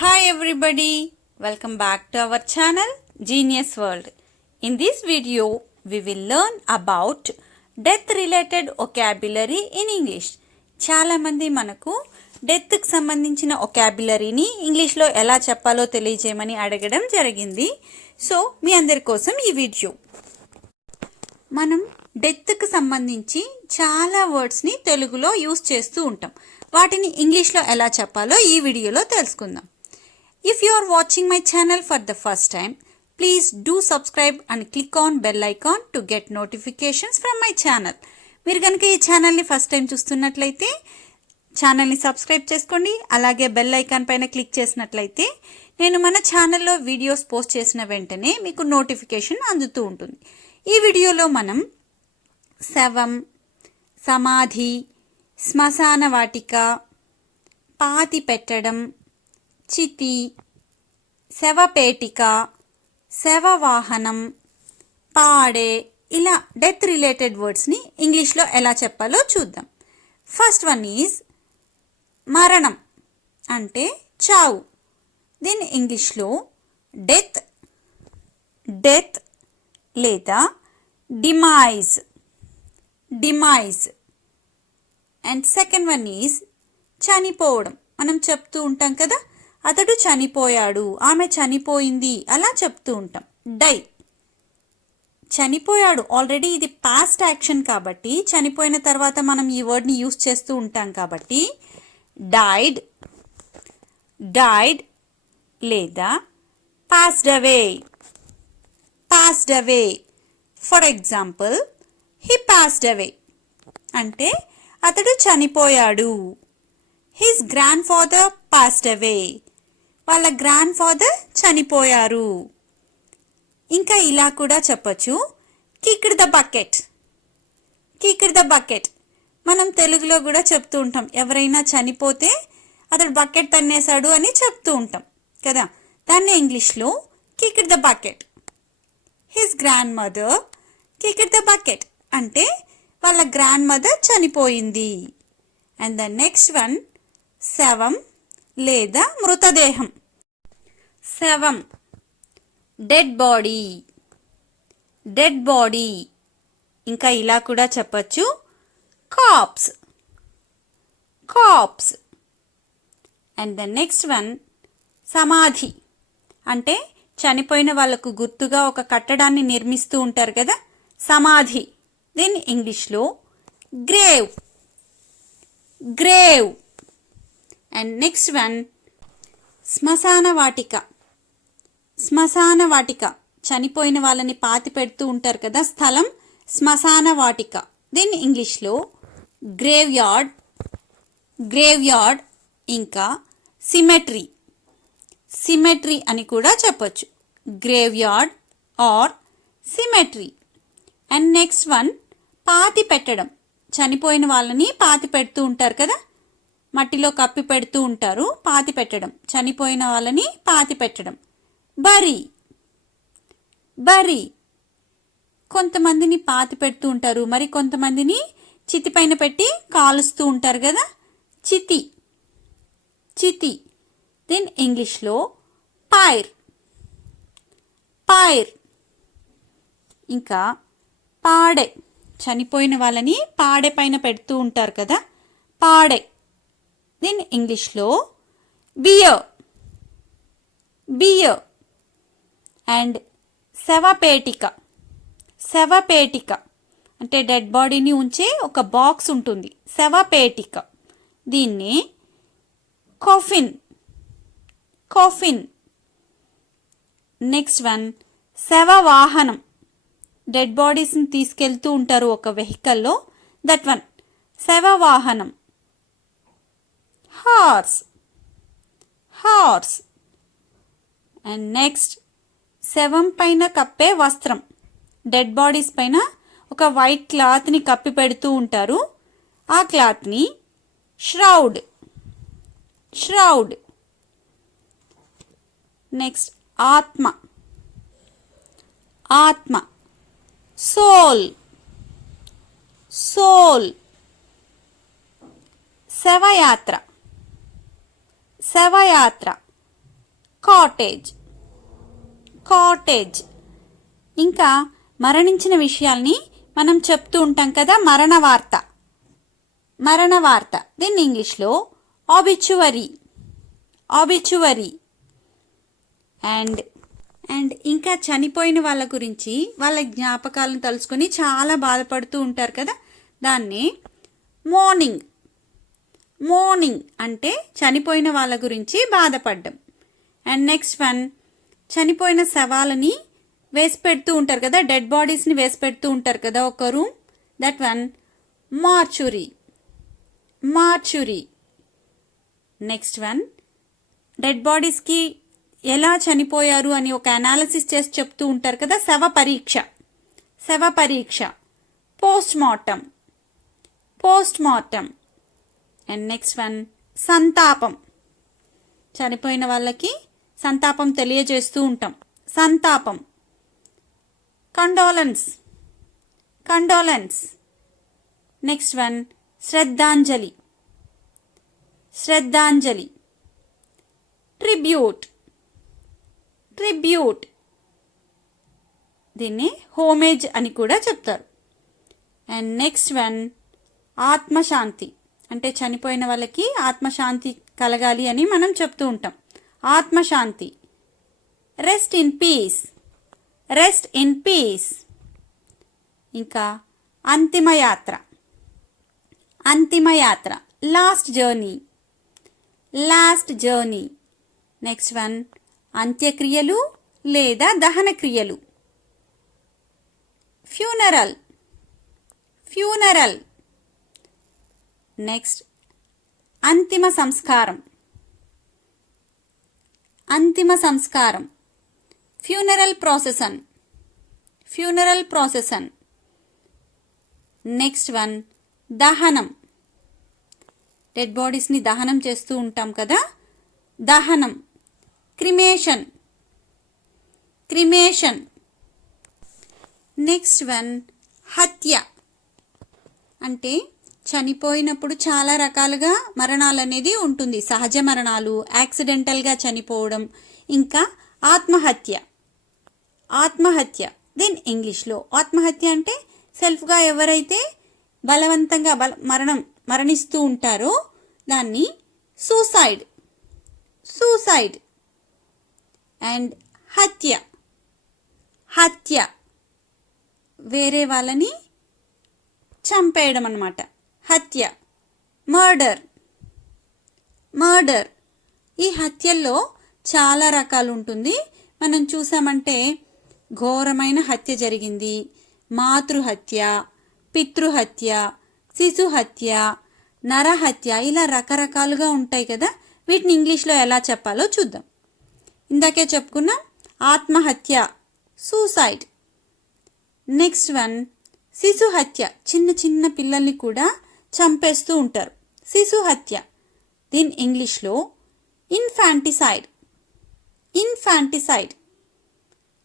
Hi everybody, welcome back to our channel Geniusworld. In this video, we will learn about death related vocabulary in English. చాలా మంది మనకు death కి సంబంధించిన vocabularyని English లో ఎలా చెప్పాలో తెలియజేయమని అడగడం జరిగింది. సో మీ అందరి కోసం ఈ వీడియో. మనం డెత్ కి సంబంధించి చాలా వర్డ్స్ ని తెలుగులో యూస్ చేస్తూ ఉంటాం. వాటిని ఇంగ్లీష్ లో ఎలా చెప్పాలో ఈ వీడియోలో తెలుసుకుందాం. If you are watching my channel for the first time, please do subscribe and click on bell icon to get notifications from my channel. మీరు కనుక ఈ ఛానల్ని ఫస్ట్ టైం చూస్తున్నట్లయితే ఛానల్ని సబ్స్క్రైబ్ చేసుకోండి. అలాగే బెల్ ఐకాన్ పైన క్లిక్ చేసినట్లయితే నేను మన ఛానల్లో వీడియోస్ పోస్ట్ చేసిన వెంటనే మీకు నోటిఫికేషన్ అందుతూ ఉంటుంది. ఈ వీడియోలో మనం శవం, సమాధి, శ్మశాన వాటిక, పాతి పెట్టడం, చితి, శవపేటిక, శవవాహనం, పాడే ఇలా డెత్ రిలేటెడ్ వర్డ్స్ని ఇంగ్లీష్లో ఎలా చెప్పాలో చూద్దాం. ఫస్ట్ వన్ ఈజ్ మరణం అంటే చావు. దీని ఇంగ్లీష్లో డెత్, డెత్ లేదా demise, demise. And second one is చనిపోవడం. మనం చెప్తూ ఉంటాం కదా, అతడు చనిపోయాడు, ఆమె చనిపోయింది, అలా చెప్తూ ఉంటాం. డై, చనిపోయాడు. ఆల్రెడీ ఇది పాస్ట్ యాక్షన్ కాబట్టి చనిపోయిన తర్వాత మనం ఈ వర్డ్ని యూస్ చేస్తూ ఉంటాం కాబట్టి డైడ్, డైడ్ లేదా passed away, passed away. For example, he passed away అంటే అతడు చనిపోయాడు. His grand father passed away, వాళ్ళ గ్రాండ్ ఫాదర్ చనిపోయారు. ఇంకా ఇలా కూడా చెప్పచ్చు, kicked the bucket, kicked the bucket. మనం తెలుగులో కూడా చెప్తూ ఉంటాం, ఎవరైనా చనిపోతే అతడు బకెట్ తన్నేశాడు అని చెప్తూ ఉంటాం కదా. దాన్ని ఇంగ్లీష్లో kicked the bucket. His grand mother kicked the bucket అంటే వాళ్ళ గ్రాండ్ మదర్ చనిపోయింది. అండ్ ద నెక్స్ట్ వన్ శవం లేదా మృతదేహం. శవం, డెడ్ బాడీ, డెడ్ బాడీ. ఇంకా ఇలా కూడా చెప్పచ్చు, corpse, corpse. And the next one సమాధి అంటే చనిపోయిన వాళ్ళకు గుర్తుగా ఒక కట్టడాన్ని నిర్మిస్తూ ఉంటారు కదా, సమాధి. దీన్ని ఇంగ్లీష్లో grave, grave. And next one శ్మశాన వాటిక, శ్మశాన వాటిక. చనిపోయిన వాళ్ళని పాతి పెడుతూ ఉంటారు కదా, స్థలం శ్మశాన వాటిక. దీన్ని ఇంగ్లీష్లో గ్రేవ్ యార్డ్, గ్రేవ్ యార్డ్. ఇంకా సిమెట్రీ, సిమెట్రీ అని కూడా చెప్పొచ్చు, graveyard or cemetery. And next one పాతి పెట్టడం. చనిపోయిన వాళ్ళని పాతి పెడుతూ ఉంటారు కదా, మట్టిలో కప్పి పెడుతూ ఉంటారు, పాతి పెట్టడం. చనిపోయిన వాళ్ళని పాతి పెట్టడం. Bury, bury. కొంతమందిని పాతి పెడుతూ ఉంటారు, మరి కొంతమందిని చితి పైన పెట్టి కాలుస్తూ ఉంటారు కదా, చితి, చితి. దీని ఇంగ్లీష్లో పైర్, పైర్. ఇంకా పాడె, చనిపోయిన వాళ్ళని పాడె పైన పెడుతూ ఉంటారు కదా, పాడె. దీని ఇంగ్లీష్లో బియర్, బియర్. అండ్ శవపేటిక, శవపేటిక అంటే డెడ్ బాడీని ఉంచే ఒక బాక్స్ ఉంటుంది, శవపేటిక. దీన్ని కాఫిన్, కాఫిన్. నెక్స్ట్ వన్ శవవాహనం. డెడ్ బాడీస్ని తీసుకెళ్తూ ఉంటారు ఒక వెహికల్లో, దట్ వన్ శవవాహనం. Hearse, hearse. అండ్ నెక్స్ట్ శవం పైన కప్పే వస్త్రం. డెడ్ బాడీస్ పైన ఒక వైట్ క్లాత్ని కప్పి పెడుతూ ఉంటారు, ఆ క్లాత్ని ష్రౌడ్, ష్రౌడ్. నెక్స్ట్ ఆత్మ, ఆత్మ. Soul, soul. శవయాత్ర, శవయాత్ర కాటేజ్, కాటేజ్. ఇంకా మరణించిన విషయాల్ని మనం చెప్తూ ఉంటాం కదా, మరణ వార్త, మరణ వార్త. దీన్ని ఇంగ్లీష్లో ఆబిచువరీ, ఆబిచువరీ. అండ్ ఇంకా చనిపోయిన వాళ్ళ గురించి వాళ్ళ జ్ఞాపకాలను తలుచుకొని చాలా బాధపడుతూ ఉంటారు కదా, దాన్ని మార్నింగ్, మార్నింగ్ అంటే చనిపోయిన వాళ్ళ గురించి బాధపడ్డం. అండ్ నెక్స్ట్ వన్, చనిపోయిన శవాలని వేసి పెడుతూ ఉంటారు కదా, డెడ్ బాడీస్ని వేసి పెడుతూ ఉంటారు కదా ఒక room, that one mortuary, mortuary. Next one, dead బాడీస్కి ఎలా చనిపోయారు అని ఒక అనాలిసిస్ చేసి చెప్తూ ఉంటారు కదా, శవ పరీక్ష, శవ పరీక్ష, post mortem, post mortem. And next one, సంతాపం. చనిపోయిన వాళ్ళకి సంతాపం తెలియజేస్తూ ఉంటాం, సంతాపం. Condolence, condolence. నెక్స్ట్ వన్, శ్రద్ధాంజలి, శ్రద్ధాంజలి. Tribute, tribute. దీన్ని హోమేజ్ అని కూడా చెప్తారు. అండ్ నెక్స్ట్ వన్, ఆత్మశాంతి. అంటే చనిపోయిన వాళ్ళకి ఆత్మశాంతి కలగాలి అని మనం చెప్తూ ఉంటాం, ఆత్మశాంతి. Rest in peace, rest in peace. ఇంకా అంతిమయాత్ర, అంతిమయాత్ర, last journey, last journey. Next one, అంత్యక్రియలు లేదా దహన క్రియలు, ఫ్యూనరల్, ఫ్యూనరల్. నెక్స్ట్, అంతిమ సంస్కారం, అంతిమ సంస్కారం, funeral procession, funeral procession. Next one, దహనం. డెడ్ బాడీస్ని దహనం చేస్తూ ఉంటాం కదా, దహనం, క్రిమేషన్, క్రిమేషన్. నెక్స్ట్ వన్, హత్య. అంటే చనిపోయినప్పుడు చాలా రకాలుగా మరణాలు అనేది ఉంటుంది, సహజ మరణాలు, యాక్సిడెంటల్గా చనిపోవడం, ఇంకా ఆత్మహత్య, ఆత్మహత్య. దీని ఇంగ్లీష్లో ఆత్మహత్య అంటే సెల్ఫ్గా ఎవరైతే బలవంతంగా మరణిస్తూ ఉంటారో దాన్ని సూసైడ్, సూసైడ్. అండ్ హత్య, హత్య వేరే వాళ్ళని చంపేయడం అన్నమాట, హత్య. Murder, murder. ఈ హత్యల్లో చాలా రకాలు ఉంటుంది. మనం చూసామంటే ఘోరమైన హత్య జరిగింది, మాతృహత్య, పితృహత్య, శిశుహత్య, నరహత్య, ఇలా రకరకాలుగా ఉంటాయి కదా. వీటిని ఇంగ్లీష్లో ఎలా చెప్పాలో చూద్దాం. ఇందాకే చెప్పుకున్నాం, ఆత్మహత్య, సూసైడ్. Next one, శిశుహత్య. చిన్న చిన్న పిల్లల్ని కూడా చంపేస్తూ ఉంటారు, శిశుహత్య. దీని ఇంగ్లీష్లో ఇన్ఫాంటిసైడ్, ఇన్ఫాంటిసైడ్.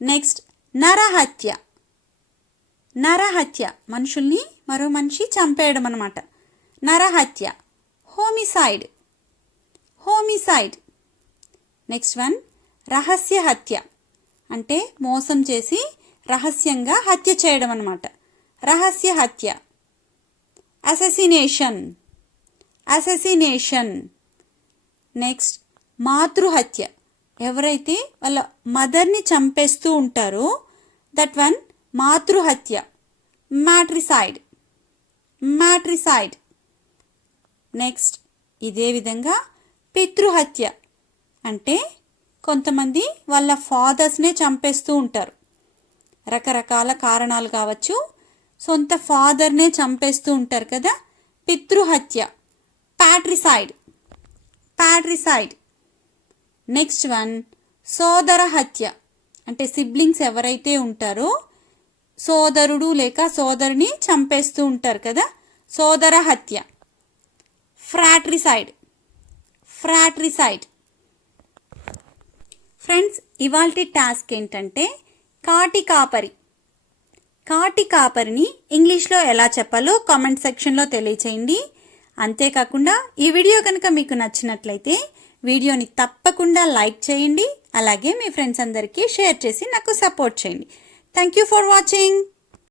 నెక్స్ట్, నరహత్య, నరహత్య. మనుషుల్ని మరో మనిషి చంపేయడం అన్నమాట, నరహత్య. Homicide, homicide. నెక్స్ట్ వన్, రహస్య హత్య. అంటే మోసం చేసి రహస్యంగా హత్య చేయడం అన్నమాట, రహస్య హత్య. అసెసినేషన్, అసెసినేషన్. నెక్స్ట్, మాతృహత్య. ఎవరైతే వాళ్ళ మదర్ని చంపేస్తూ ఉంటారో దట్ వన్ మాతృహత్య, మ్యాట్రిసైడ్, మ్యాట్రిసైడ్. నెక్స్ట్, ఇదే విధంగా పితృహత్య. అంటే కొంతమంది వాళ్ళ ఫాదర్స్నే చంపేస్తూ ఉంటారు, రకరకాల కారణాలు కావచ్చు, సొంత ఫాదర్నే చంపేస్తూ ఉంటారు కదా, పితృహత్య, ప్యాట్రిసైడ్, ప్యాట్రిసైడ్. నెక్స్ట్ వన్, సోదర హత్య. అంటే సిబ్లింగ్స్ ఎవరైతే ఉంటారో సోదరుడు లేక సోదరిని చంపేస్తూ ఉంటారు కదా, సోదర హత్య. ఫ్రాట్రిసైడ్, ఫ్రాట్రిసైడ్. ఫ్రెండ్స్, ఇవాల్టి టాస్క్ ఏంటంటే కాటి కాపరి. కాటి కాపరిని ఇంగ్లీష్లో ఎలా చెప్పాలో కామెంట్ సెక్షన్లో తెలియచేయండి. అంతేకాకుండా ఈ వీడియో కనుక మీకు నచ్చినట్లయితే వీడియోని తప్పకుండా లైక్ చేయండి, అలాగే మీ ఫ్రెండ్స్ అందరికీ షేర్ చేసి నాకు సపోర్ట్ చేయండి. Thank you for watching.